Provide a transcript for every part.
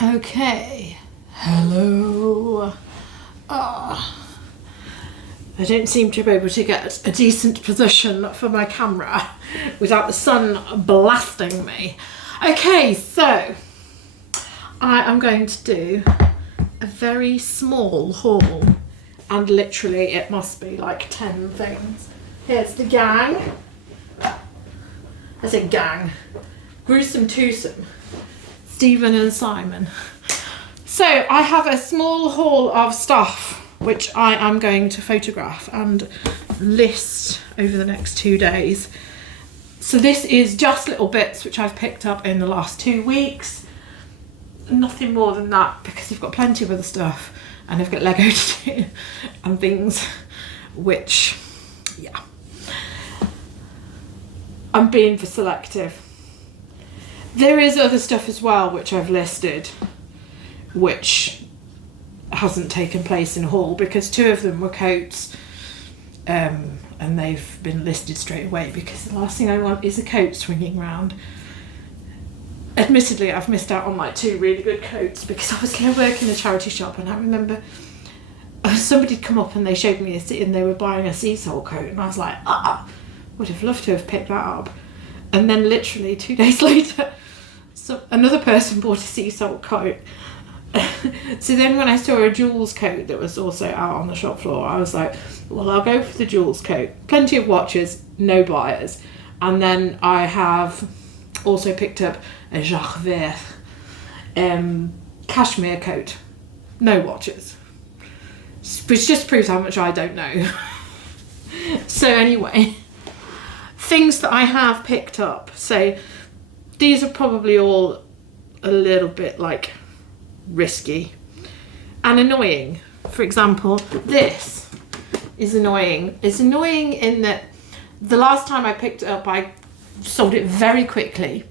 Okay, hello. I don't seem to be able to get a decent position for my camera without the sun blasting me. Okay, so I am going to do a very small haul, and literally it must be like 10 things. Here's the gang. I said gang. Gruesome twosome. Stephen and Simon. So I have a small haul of stuff which I am going to photograph and list over the next 2 days. So this is just little bits which I've picked up in the last 2 weeks. Nothing more than that, because I've got plenty of other stuff and I've got Lego to do and things which, yeah. I'm being for selective. There is other stuff as well which I've listed which hasn't taken place in haul, because 2 of them were coats and they've been listed straight away because the last thing I want is a coat swinging round. Admittedly, I've missed out on like 2 really good coats because obviously I work in a charity shop, and I remember somebody had come up and they showed me and they were buying a sea salt coat, and I was like, would have loved to have picked that up. And then literally 2 days later, so another person bought a sea salt coat. So then when I saw a Jules coat that was also out on the shop floor, I was like, well, I'll go for the Jules coat. Plenty of watches, no buyers. And then I have also picked up a Jacques Vert cashmere coat, no watches. Which just proves how much I don't know. So anyway, things that I have picked up. So these are probably all a little bit like risky and annoying. For example, this is annoying. It's annoying in that the last time I picked it up, I sold it very quickly.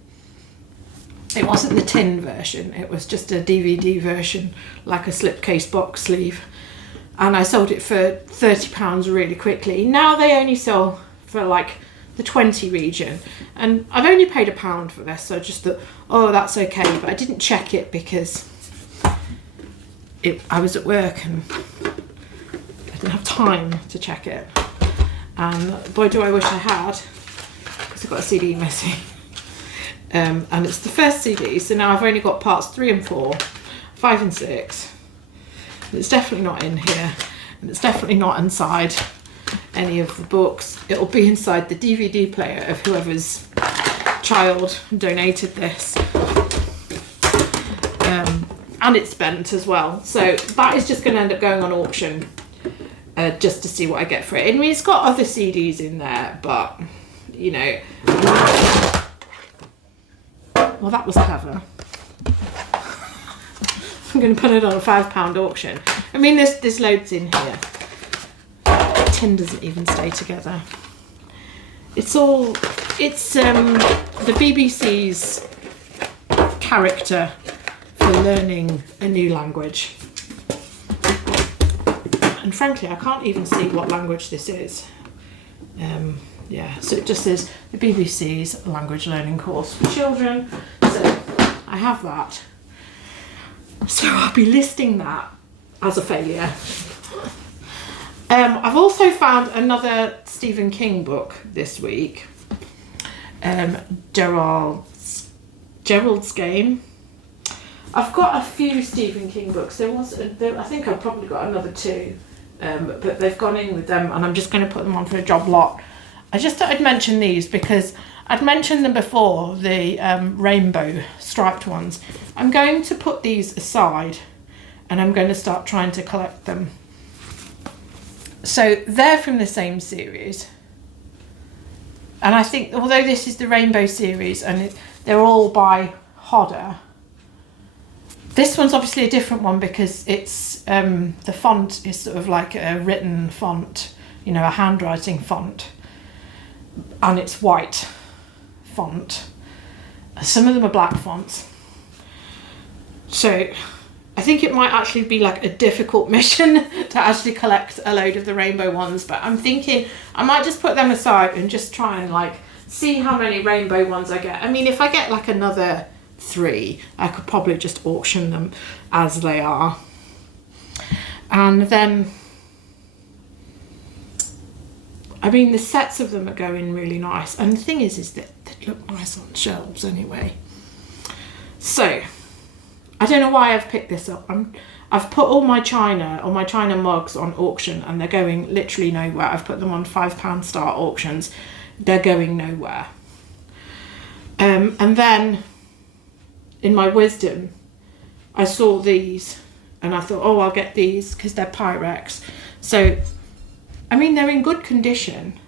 It wasn't the tin version, it was just a DVD version, like a slipcase box sleeve. And I sold it for £30 really quickly. Now they only sell for like the 20 region. And I've only paid £1 for this, so I just thought, oh, that's okay. But I didn't check it because I was at work and I didn't have time to check it. And boy, do I wish I had, because I've got a CD missing. And it's the first CD, so now I've only got parts 3 and 4, 5 and 6. It's definitely not in here, and it's definitely not inside any of the books. It'll be inside the DVD player of whoever's child donated this. And it's spent as well, so that is just going to end up going on auction just to see what I get for it. I mean, it's got other CDs in there, but you know, well, that was clever. I'm going to put it on a £5 auction. I mean, there's loads in here. The tin doesn't even stay together. It's the BBC's character for learning a new language. And frankly, I can't even see what language this is. Yeah, so it just says the BBC's language learning course for children. So I have that. So I'll be listing that as a failure. I've also found another Stephen King book this week. Gerald's Game. I've got a few Stephen King books. I think I've probably got another 2, but they've gone in with them, and I'm just going to put them on for a job lot. I just thought I'd mention these because I'd mentioned them before, the rainbow striped ones. I'm going to put these aside and I'm going to start trying to collect them. So they're from the same series. And I think, although this is the rainbow series and they're all by Hodder, this one's obviously a different one because it's the font is sort of like a written font, you know, a handwriting font. And it's white font. Some of them are black fonts. So I think it might actually be like a difficult mission to actually collect a load of the rainbow ones, but I'm thinking I might just put them aside and just try and like see how many rainbow ones I get. I mean, if I get like another 3. I could probably just auction them as they are. And then, I mean, the sets of them are going really nice. And the thing is that they look nice on shelves anyway. So, I don't know why I've picked this up. I've put all my china mugs on auction, and they're going literally nowhere. I've put them on £5 star auctions. They're going nowhere. And then, in my wisdom, I saw these, and I thought, oh, I'll get these because they're Pyrex. So, I mean, they're in good condition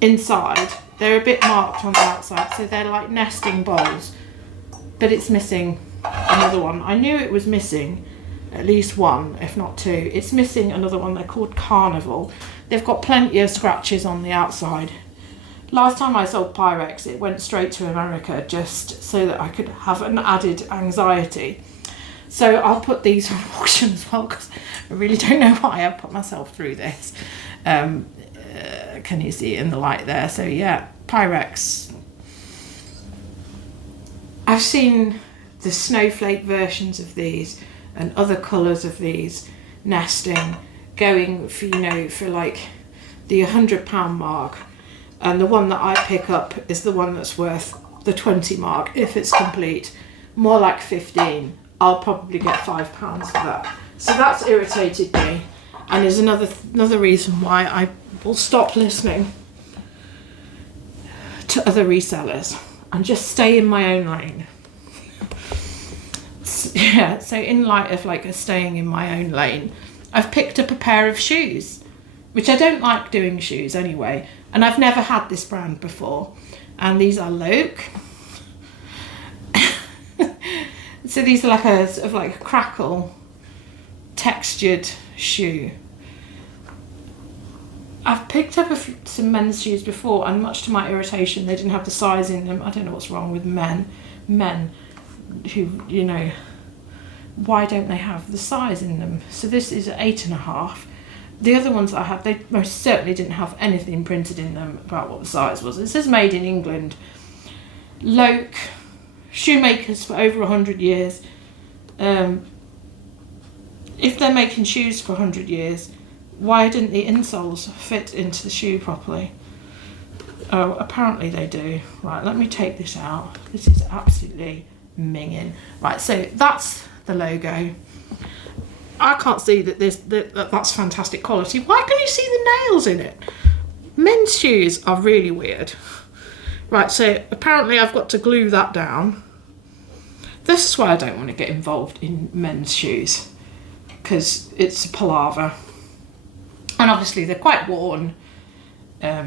inside. They're a bit marked on the outside, so they're like nesting bowls. But it's missing another one. I knew it was missing at least one, if not 2. It's missing another one. They're called Carnival. They've got plenty of scratches on the outside. Last time I sold Pyrex, it went straight to America just so that I could have an added anxiety. So I'll put these on auction as well, because I really don't know why I've put myself through this. Can you see it in the light there? So yeah, Pyrex. I've seen the snowflake versions of these and other colours of these nesting going for, you know, for like the £100 mark. And the one that I pick up is the one that's worth the 20 mark if it's complete. More like 15. I'll probably get £5 for that. So that's irritated me, and is another reason why I will stop listening to other resellers and just stay in my own lane. Yeah, so in light of like staying in my own lane, I've picked up a pair of shoes, which I don't like doing shoes anyway, and I've never had this brand before, and these are Loke. So these are like a sort of like a crackle textured shoe. I've picked up some men's shoes before, and much to my irritation, they didn't have the size in them. I don't know what's wrong with men who, you know, why don't they have the size in them? So this is 8.5. The other ones I had, they most certainly didn't have anything printed in them about what the size was. It says made in England. Loke, shoemakers for over 100 years. If they're making shoes for 100 years, why didn't the insoles fit into the shoe properly? Oh, apparently they do. Right, let me take this out. This is absolutely minging. Right, so that's the logo. I can't see that that's fantastic quality. Why can you see the nails in it? Men's shoes are really weird. Right, so apparently I've got to glue that down. This is why I don't want to get involved in men's shoes, because it's a palaver. And obviously they're quite worn. Yeah.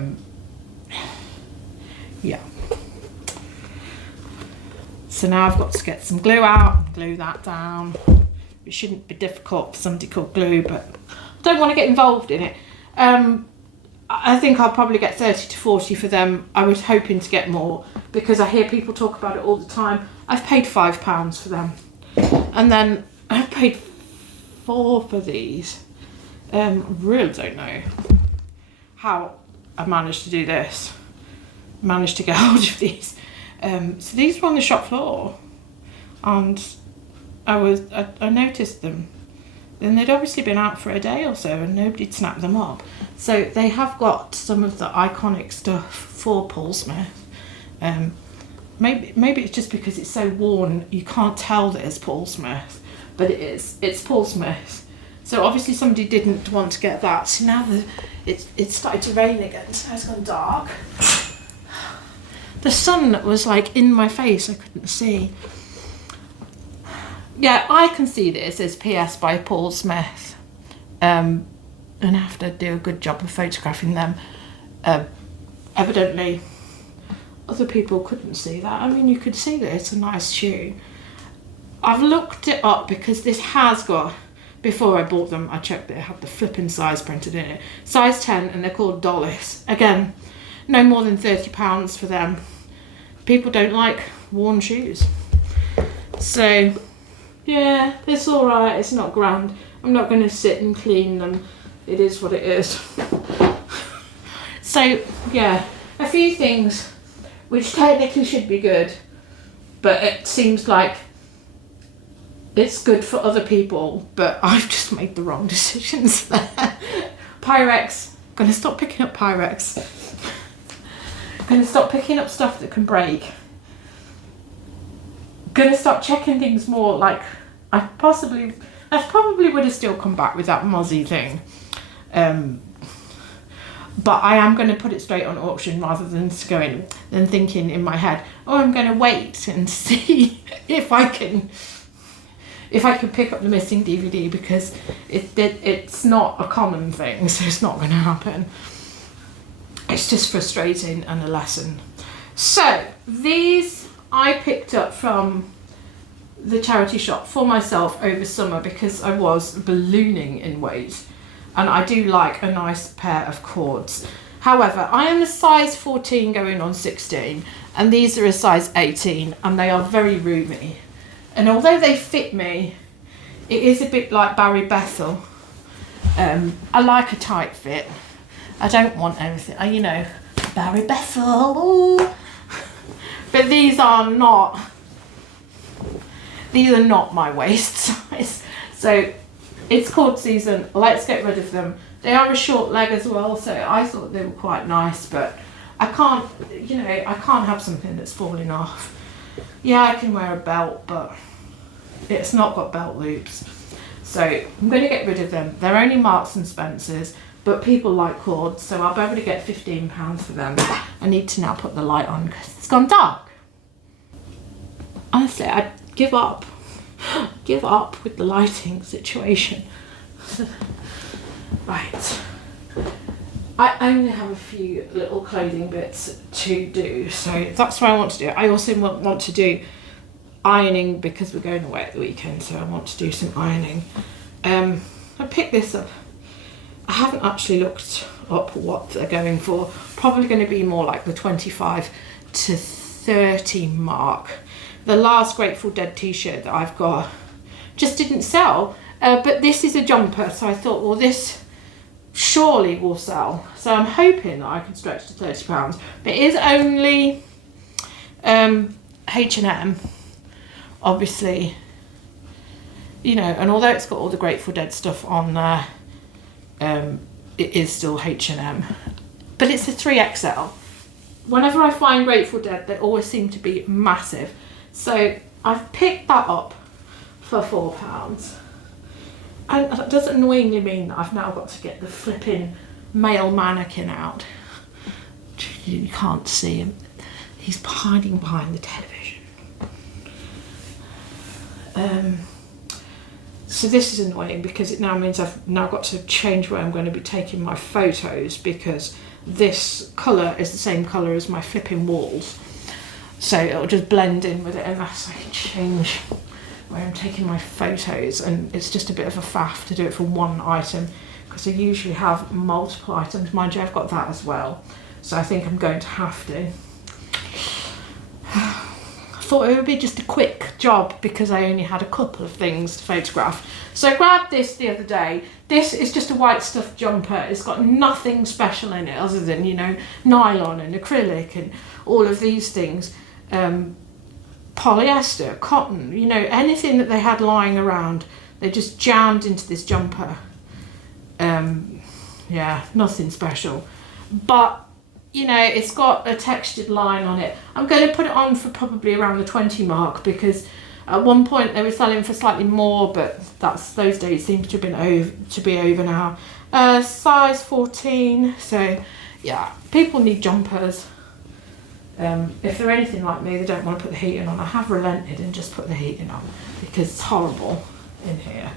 So now I've got to get some glue out and glue that down. It shouldn't be difficult for somebody called glue, but I don't want to get involved in it. I think I'll probably get 30 to 40 for them. I was hoping to get more because I hear people talk about it all the time. I've paid £5 for them. And then I've paid 4 for these. Really don't know how I managed to do this. Managed to get hold of these. So these were on the shop floor, and I noticed them. Then they'd obviously been out for a day or so and nobody'd snapped them up. So they have got some of the iconic stuff for Paul Smith. Maybe it's just because it's so worn you can't tell that it's Paul Smith, but it is. It's Paul Smith. So obviously somebody didn't want to get that. So now it's started to rain again, so it's gone dark. The sun was like in my face, I couldn't see. Yeah, I can see this as PS by Paul Smith, and I have to do a good job of photographing them. Evidently, other people couldn't see that. I mean, you could see that it's a nice shoe. I've looked it up because this has got, before I bought them, I checked that it had the flipping size printed in it. Size 10, and they're called Dollis. Again, no more than £30 for them. People don't like worn shoes. So, yeah, it's all right. It's not grand. I'm not going to sit and clean them. It is what it is. So, yeah, a few things which technically should be good, but it seems like it's good for other people, but I've just made the wrong decisions there. Pyrex, gonna stop picking up Pyrex. Gonna stop picking up stuff that can break. Gonna start checking things more. Like I probably would have still come back with that Mozzie thing, but I am going to put it straight on auction rather than thinking in my head, oh, I'm going to wait and see if I can pick up the missing DVD, because it's not a common thing, so it's not going to happen. It's just frustrating and a lesson. So these I picked up from the charity shop for myself over summer because I was ballooning in weight, and I do like a nice pair of cords. However, I am a size 14 going on 16, and these are a size 18, and they are very roomy. And although they fit me, it is a bit like Barry Bethel. I like a tight fit. I don't want anything, you know, Barry Bethel. Ooh. But these are not my waist size. So it's cord season, let's get rid of them. They are a short leg as well, so I thought they were quite nice, but I can't have something that's falling off. Yeah, I can wear a belt, but it's not got belt loops. So I'm going to get rid of them. They're only Marks and Spencer's, but people like cords, so I'll be able to get £15 for them. I need to now put the light on because it's gone dark. Honestly, I'd give up with the lighting situation. Right. I only have a few little clothing bits to do, so that's what I want to do. I also want to do ironing because we're going away at the weekend, so I want to do some ironing. I picked this up. I haven't actually looked up what they're going for. Probably going to be more like the 25 to 30 mark. The last Grateful Dead t-shirt that I've got just didn't sell, but this is a jumper, so I thought, well, this surely will sell. So I'm hoping that I can stretch to £30. But it is only H&M, obviously, you know, and although it's got all the Grateful Dead stuff on there, it is still H&M, but it's a 3XL. Whenever I find Grateful Dead, they always seem to be massive. So I've picked that up for £4. And that does annoyingly mean that I've now got to get the flipping male mannequin out. You can't see him. He's hiding behind the television. So this is annoying because it now means I've now got to change where I'm going to be taking my photos, because this colour is the same colour as my flipping walls. So it'll just blend in with it unless I can change where I'm taking my photos, and it's just a bit of a faff to do it for one item because I usually have multiple items. Mind you, I've got that as well, so I think I'm going to have to. I thought it would be just a quick job because I only had a couple of things to photograph. So I grabbed this the other day. This is just a white stuff jumper. It's got nothing special in it other than, you know, nylon and acrylic and all of these things. Polyester, cotton, you know, anything that they had lying around, they just jammed into this jumper. Yeah, nothing special. But, you know, it's got a textured line on it. I'm going to put it on for probably around the 20 mark because at one point they were selling for slightly more, but those days seem to be over now. Size 14, so yeah, people need jumpers. If they're anything like me, they don't want to put the heating on. I have relented and just put the heating on because it's horrible in here.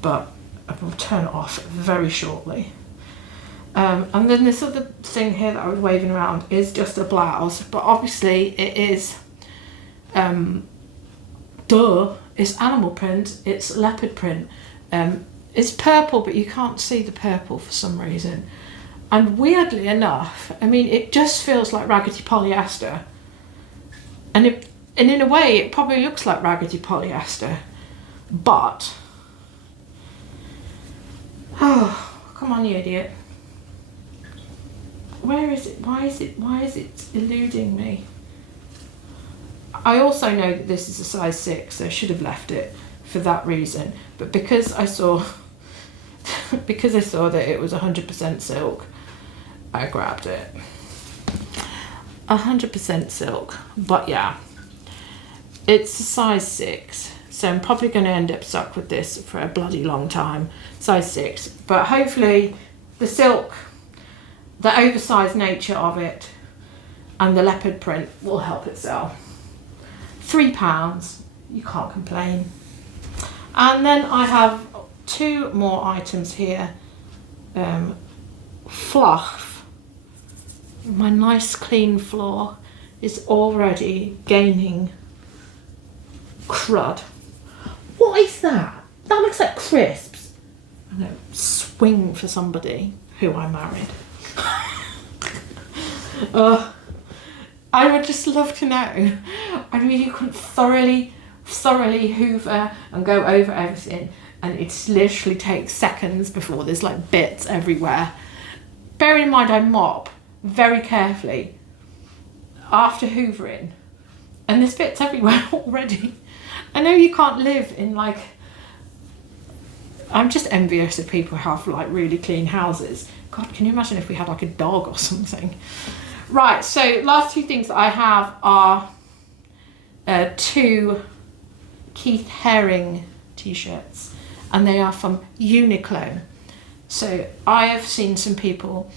But I will turn it off very shortly. And then this other thing here that I was waving around is just a blouse, but obviously it is, it's animal print, it's leopard print. It's purple, but you can't see the purple for some reason. And weirdly enough, I mean, it just feels like raggedy polyester. And in a way, it probably looks like raggedy polyester. But, oh, come on, you idiot. Where is it? Why is it eluding me? I also know that this is a size 6, so I should have left it for that reason. But because I saw that it was 100% silk, I grabbed it. 100% silk, but yeah, it's a size 6, so I'm probably going to end up stuck with this for a bloody long time. Size 6, but hopefully the silk, the oversized nature of it, and the leopard print will help it sell. £3, you can't complain. And then I have 2 more items here. Fluff. My nice clean floor is already gaining crud. What is that? That looks like crisps. I'm going to swing for somebody who I married. I would just love to know. I mean, you can thoroughly hoover and go over everything, and it literally takes seconds before there's like bits everywhere. Bearing in mind I mop very carefully after hoovering, and there's bits everywhere already. I know you can't live in like, I'm just envious of people who have like really clean houses. God, can you imagine if we had like a dog or something? Right, so last 2 things that I have are 2 Keith Haring t-shirts, and they are from Uniqlo. So I have seen some people,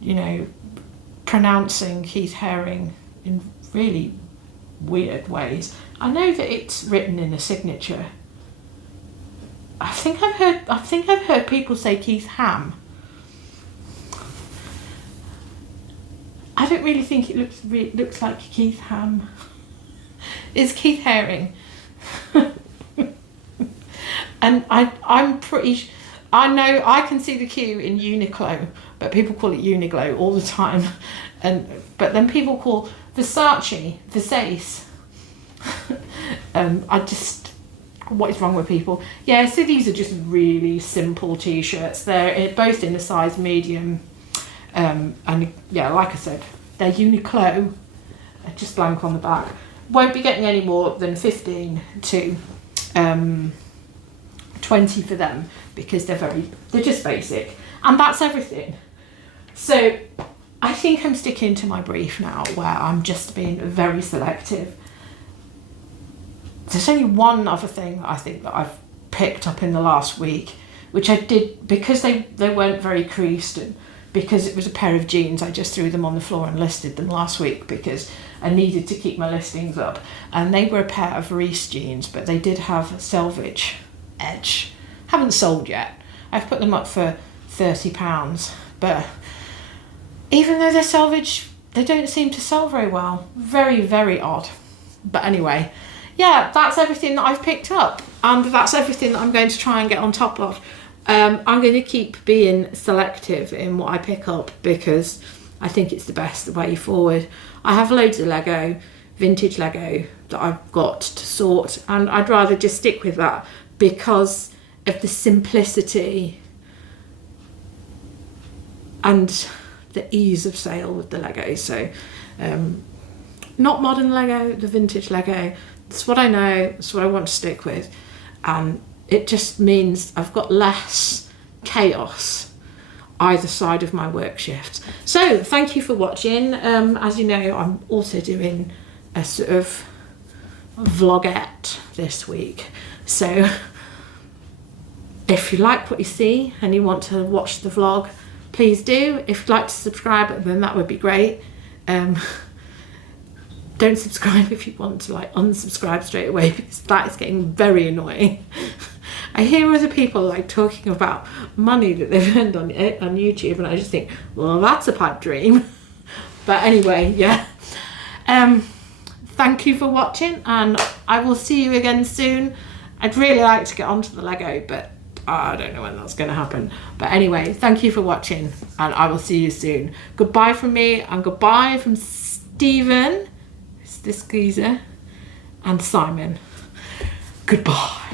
you know, pronouncing Keith Haring in really weird ways. I know that it's written in a signature. I think I've heard people say Keith Ham. I don't really think it looks like Keith Ham. It's Keith Haring. And I'm pretty, I know I can see the Q in Uniqlo, but people call it Uniqlo all the time. But then people call Versace. What is wrong with people? Yeah, so these are just really simple t-shirts. They're both in a size medium. And yeah, like I said, they're Uniqlo. Just blank on the back. Won't be getting any more than 15 to 20 for them, because they're just basic, and that's everything. So I think I'm sticking to my brief now, where I'm just being very selective. There's only one other thing that I think that I've picked up in the last week, which I did because they weren't very creased, and because it was a pair of jeans, I just threw them on the floor and listed them last week because I needed to keep my listings up. And they were a pair of Reese jeans, but they did have selvage edge. Haven't sold yet. I've put them up for £30, but even though they're selvage, they don't seem to sell very well. Very, very odd. But anyway, yeah, that's everything that I've picked up, and that's everything that I'm going to try and get on top of. I'm going to keep being selective in what I pick up because I think it's the best way forward. I have loads of Lego, vintage Lego, that I've got to sort, and I'd rather just stick with that because of the simplicity and the ease of sale with the Lego. So not modern Lego, the vintage Lego. That's what I know, that's what I want to stick with, and it just means I've got less chaos either side of my work shift. So thank you for watching. As you know, I'm also doing a sort of vlogette this week, so if you like what you see and you want to watch the vlog, please do. If you'd like to subscribe, then that would be great. Don't subscribe if you want to like unsubscribe straight away, because that is getting very annoying. I hear other people like talking about money that they've earned on YouTube, and I just think, well, that's a pipe dream. But anyway, yeah. Thank you for watching, and I will see you again soon. I'd really like to get onto the Lego, but I don't know when that's going to happen. But anyway, thank you for watching, and I will see you soon. Goodbye from me, and goodbye from Stephen, this geezer, and Simon. Goodbye.